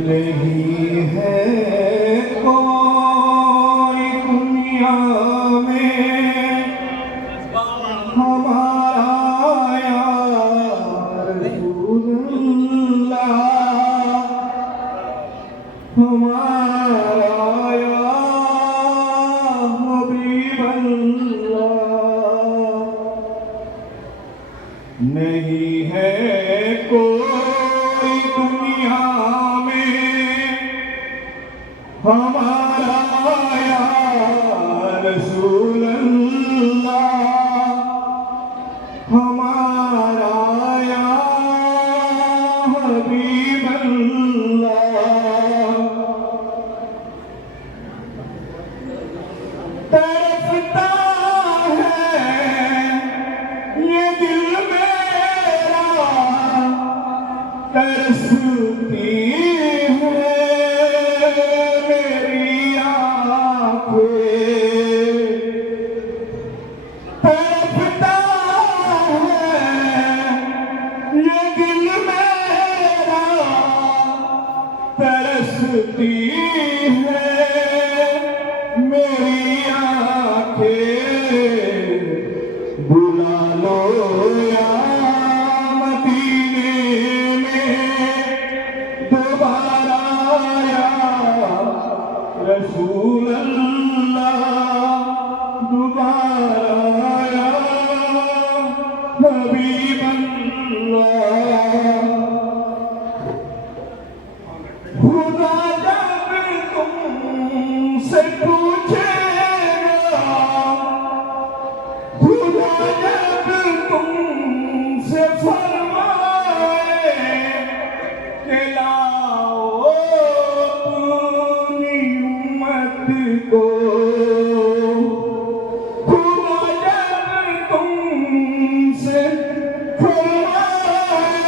नहीं है कोई दुनिया में हमारा यार रसूलुल्लाह, हमारा यार हबीबल्लाह। नहीं है कोई दुनिया में हमारा यार रसूलुल्लाह, हमारा यार हबीबल्लाह। तड़पता है ये दिल मेरा, तरसती है मेरी आँखें। तड़पता है ये दिल मेरा, तरसती है मेरी आँखें। बुला लो या मदीने में दोबारा या रसूल अल्लाह, दोबारा या हबीब अल्लाह। खुदा जब तुमसे पूछेगा, खुदा जब तुमसे फरमाए कि लाओ अपनी उम्मत को, खुदा जब तुमसे फरमाए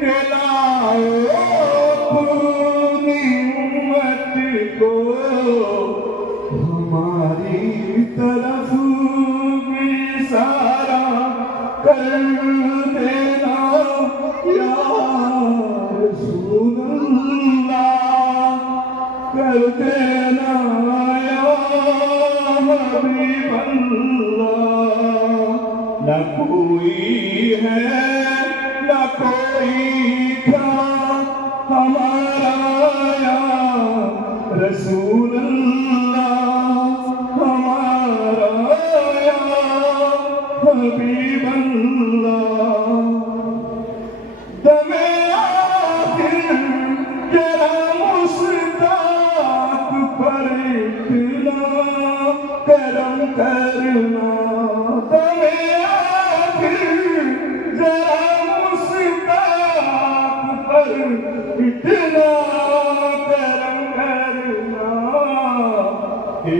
कि लाओ अपनी उम्मत को, हमारी तरफ इशारा कर देना या रसूलुल्लाह, कर देना या हबीबल्लाह। न कोई है न कोई था हमारा या रसूलुल्लाह, हमारा या हबीबल्लाह। दमे आखिर जरा मुस्ताक पर इतना करम करना, दमे आखिर जरा मुस्ताक पर इतना करम करना कि